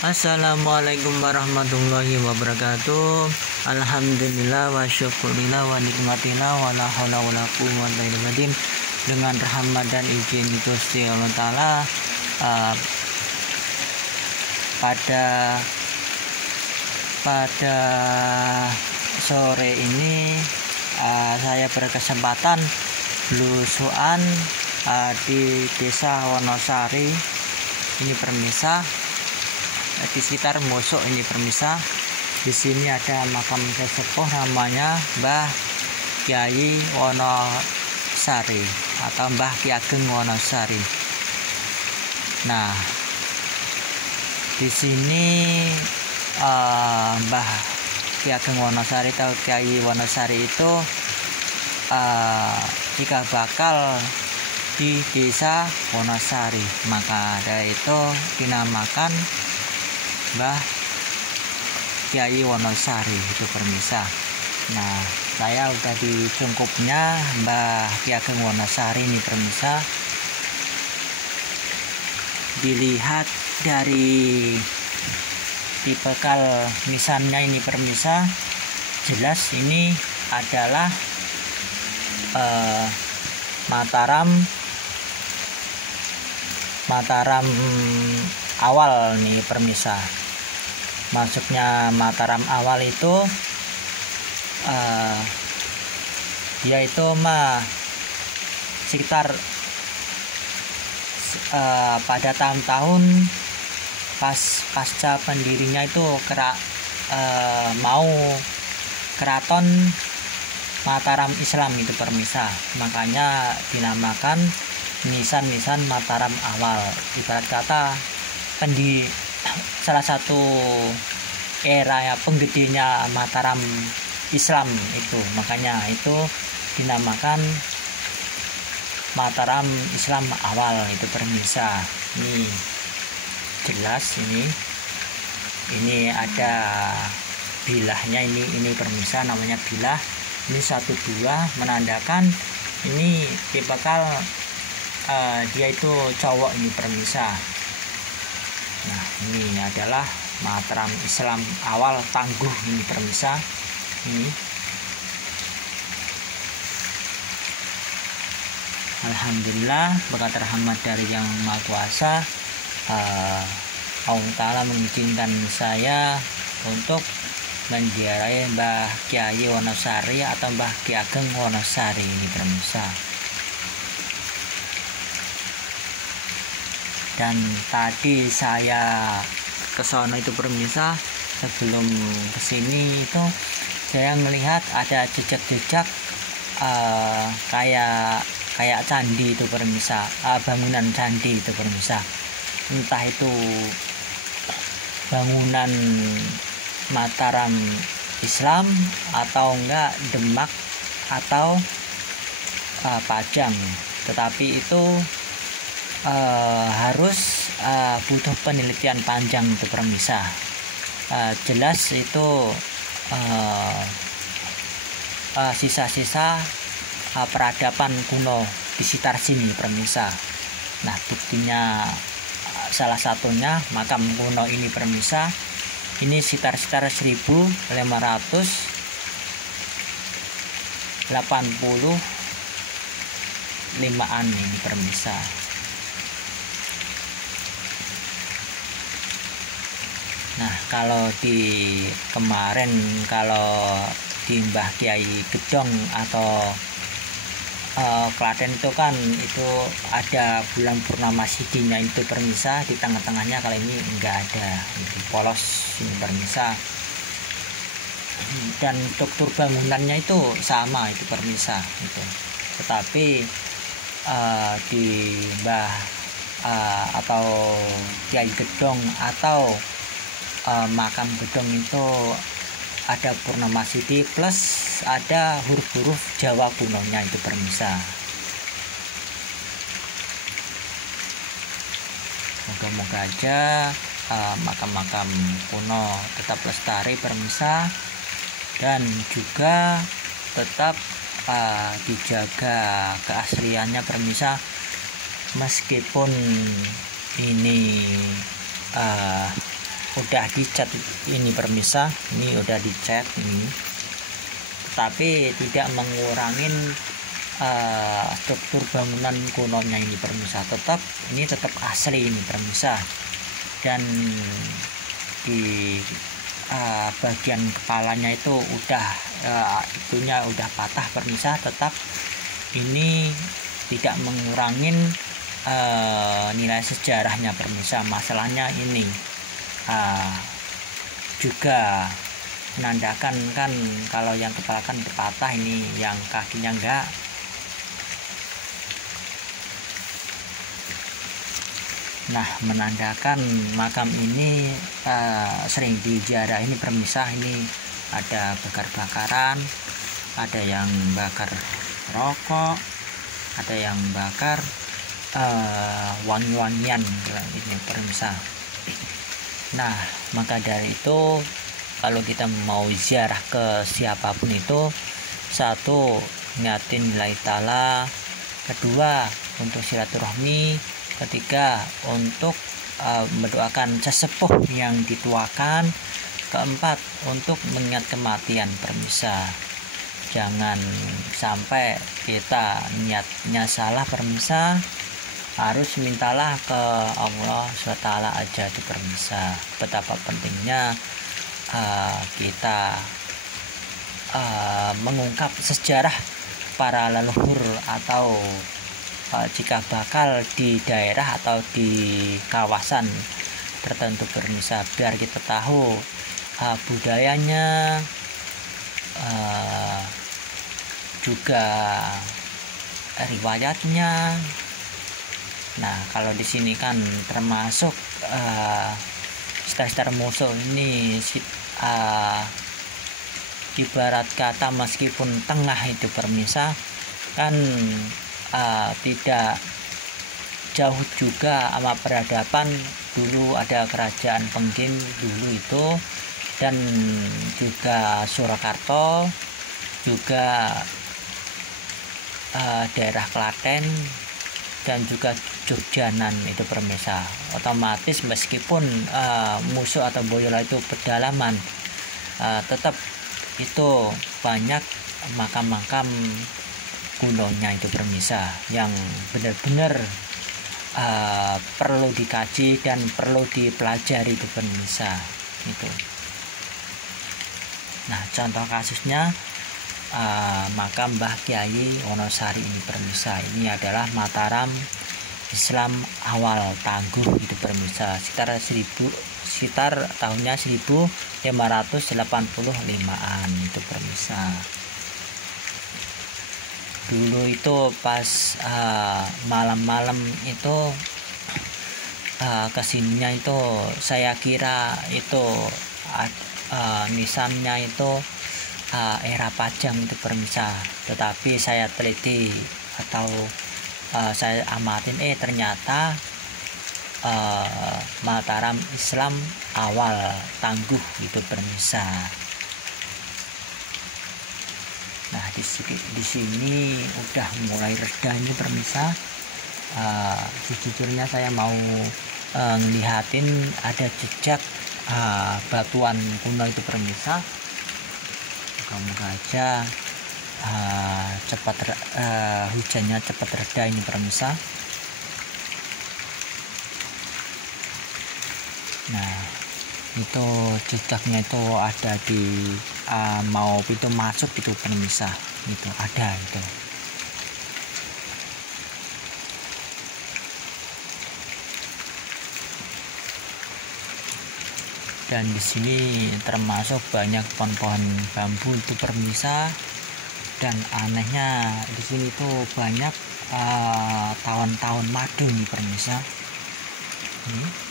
Assalamualaikum warahmatullahi wabarakatuh. Alhamdulillah wa syukurillah wa nikmatillah wa la haula wa la quwwata illa billah. Dengan rahmat dan izin Gusti Allah Ta'ala, pada sore ini saya berkesempatan belusuan di Desa Wonosari ini permisa, di sekitar Mosok ini permisa. Di sini ada makam sesepuh namanya Mbah Kyai Wonosari atau Mbah Ki Ageng Wonosari. Nah, di sini Mbah Ki Ageng Wonosari atau Kyai Wonosari itu jika bakal di Desa Wonosari, maka dari itu dinamakan Mbah Kyai Wonosari itu permisa. Nah, saya udah di cungkupnya Mbah Ki Ageng Wonosari ini permisa. Dilihat dari di bekal nisannya ini permisa, jelas ini adalah Mataram awal nih permisa. Maksudnya Mataram awal itu yaitu sekitar pada tahun-tahun pasca pendirinya itu mau keraton Mataram Islam itu permisa, makanya dinamakan nisan Mataram awal. Ibarat kata salah satu era ya penggedenya Mataram Islam itu, makanya itu dinamakan Mataram Islam awal itu permisa. Ini jelas, ini ada bilahnya, ini permisa, namanya bilah. Ini 1-2 menandakan ini bakal dia itu cowok ini permisa. Nah, ini adalah Mataram Islam awal tangguh ini permisa. Ini alhamdulillah berkat rahmat dari Yang Maha Kuasa, Allah Ta'ala mengizinkan saya untuk menziarahi Mbah Kyai Wonosari atau Mbah Ki Ageng Wonosari ini permisa. Dan tadi saya ke sana itu permisa, sebelum kesini itu saya melihat ada jejak-jejak kayak candi itu permisa, bangunan candi itu permisa. Entah itu bangunan Mataram Islam atau enggak Demak atau Pajang, tetapi itu harus butuh penelitian panjang itu permisa. Jelas itu sisa-sisa peradaban kuno di sekitar sini permisa. Nah, buktinya salah satunya makam kuno ini permisa. Ini sekitar 1585an ini permisa. Nah, kalau di kemarin, kalau di Mbah Kyai Gedong atau Klaten itu kan itu ada bulan purnama sidinya itu permisa di tengah-tengahnya. Kali ini enggak ada, polos ini permisa. Dan struktur bangunannya itu sama itu permisa itu. Tetapi di Mbah atau Kyai Gedong atau makam Gedong itu ada purnama sidi plus ada huruf-huruf Jawa kunonya itu permisa. Moga-moga aja makam-makam kuno tetap lestari permisa, dan juga tetap dijaga keasliannya permisa, meskipun ini udah dicat ini permisa, ini udah dicat ini, tapi tidak mengurangin struktur bangunan kunonya ini permisa. Ini tetap asli ini permisa. Dan di bagian kepalanya itu udah itunya udah patah permisa, tetap ini tidak mengurangin nilai sejarahnya permisa. Masalahnya ini juga menandakan kan kalau yang kepala kan patah, ini yang kakinya enggak. Nah, menandakan makam ini sering diziarah ini permisa. Ini ada bakar-bakaran, ada yang bakar rokok, ada yang bakar wangi-wangian ini permisa. Nah, maka dari itu kalau kita mau ziarah ke siapapun itu, satu, niatin lillahi ta'ala, kedua untuk silaturahmi, ketiga untuk mendoakan sesepuh yang dituakan, keempat untuk mengingat kematian permisa. Jangan sampai kita niatnya salah permisa, harus mintalah ke Allah SWT aja itu permisa. Betapa pentingnya kita mengungkap sejarah para leluhur, atau jika bakal di daerah atau di kawasan tertentu permisa, biar kita tahu budayanya, juga riwayatnya. Nah, kalau di sini kan termasuk Star musuh ini ibarat kata meskipun tengah itu permisa kan tidak jauh juga sama peradaban. Dulu ada kerajaan Pengging dulu itu, dan juga Surakarta, juga daerah Klaten, dan juga Jogjanan itu permisa. Otomatis meskipun musuh atau Boyola itu pedalaman, tetap itu banyak makam-makam kunonya itu permisa yang benar-benar perlu dikaji dan perlu dipelajari itu permisa itu. Nah, contoh kasusnya makam Mbah Kyai Wonosari ini permisa. Ini adalah Mataram Islam awal Tangguh itu permisa, sekitar tahunnya 1585an itu permisa. Dulu itu pas malam-malam itu kesininya itu saya kira itu nisannya itu era Pajang itu permisa, tetapi saya teliti atau saya amatin ternyata Mataram Islam awal Tangguh itu permisa. Nah, di sini udah mulai reda ini permisa. Sejujurnya saya mau ngelihatin ada jejak batuan kuno itu permisa. Moga-moga aja cepat hujannya cepat reda ini permisa. Nah, itu jejaknya itu ada di mau pintu masuk itu permisa, itu ada itu. Dan di sini termasuk banyak pohon-pohon bambu itu permisa. Dan anehnya di sini tuh banyak tawon-tawon madu nih permisa. Ini.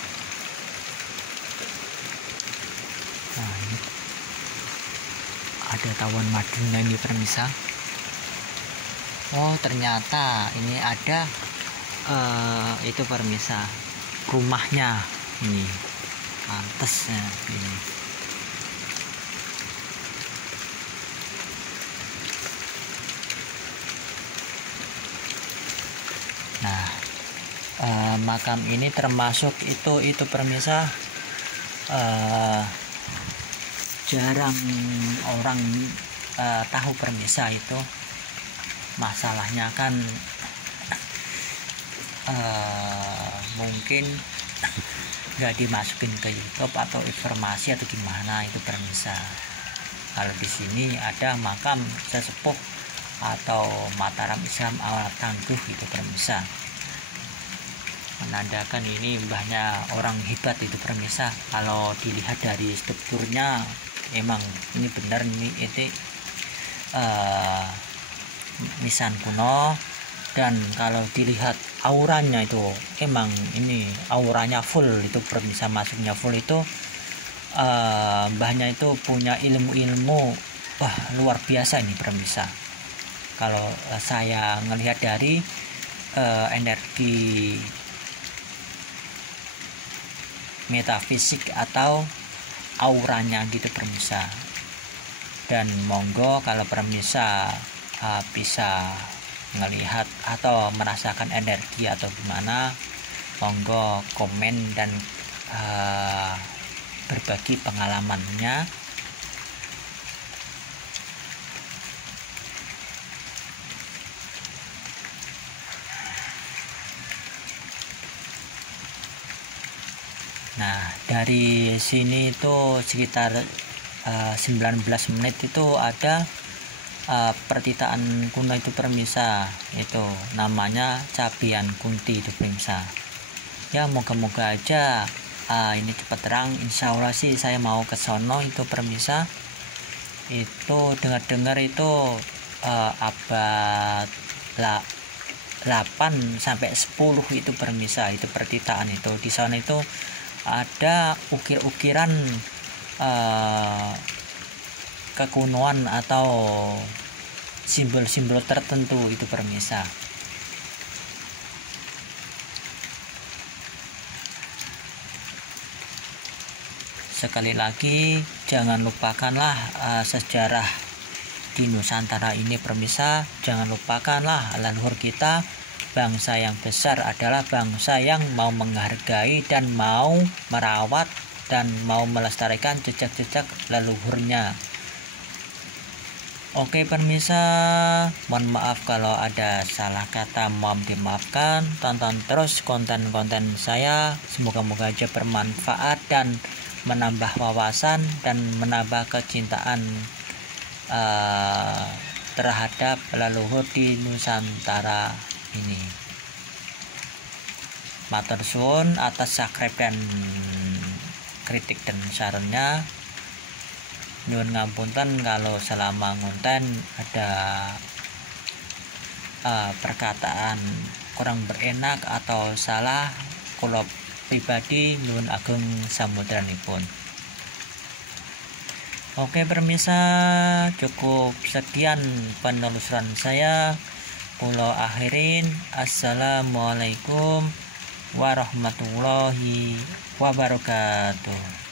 Nah, ini ada tawon madunya nih permisa. Oh, ternyata ini ada itu permisa, rumahnya ini, pantesnya ini. Nah, makam ini termasuk itu permisa uh, jarang orang tahu permisa itu. Masalahnya kan mungkin nggak dimasukin ke YouTube atau informasi atau gimana itu permisa. Kalau di sini ada makam sesepuh atau Mataram Islam Awal Tangguh itu permisa, menandakan ini mbahnya orang hebat itu permisa. Kalau dilihat dari strukturnya emang ini benar, ini nisan kuno. Dan kalau dilihat auranya itu emang ini auranya full itu permisa, masuknya full itu. Mbahnya itu punya ilmu-ilmu wah luar biasa ini permisa. Kalau saya ngelihat dari energi metafisik atau auranya gitu permisa. Dan monggo kalau permisa bisa melihat atau merasakan energi atau gimana, monggo komen dan berbagi pengalamannya. Nah, dari sini itu sekitar 19 menit itu ada pertitaan kuno itu permisa, itu namanya Cabian Kunti itu permisa. Ya moga-moga aja ini cepat terang. Insya Allah sih saya mau ke sono itu permisa. Itu dengar-dengar itu abad 8 sampai 10 itu permisa, itu pertitaan itu. Di sana itu ada ukir-ukiran kekunoan atau simbol-simbol tertentu itu permisa. Sekali lagi jangan lupakanlah sejarah di Nusantara ini permisa. Jangan lupakanlah leluhur kita. Bangsa yang besar adalah bangsa yang mau menghargai dan mau merawat dan mau melestarikan jejak-jejak leluhurnya. Oke permisa, mohon maaf kalau ada salah kata, mohon dimaafkan. Tonton terus konten-konten saya, semoga-moga aja bermanfaat dan menambah wawasan dan menambah kecintaan terhadap leluhur di Nusantara ini. Matur suwun atas subscribe dan kritik dan sarannya. Nyuwun ngapunten kalau selama ngonten ada perkataan kurang berenak atau salah, kula pribadi nyuwun ageng samudranipun. Oke permisa, cukup sekian penelusuran saya. Kula akhirin. Assalamualaikum warahmatullahi wabarakatuh.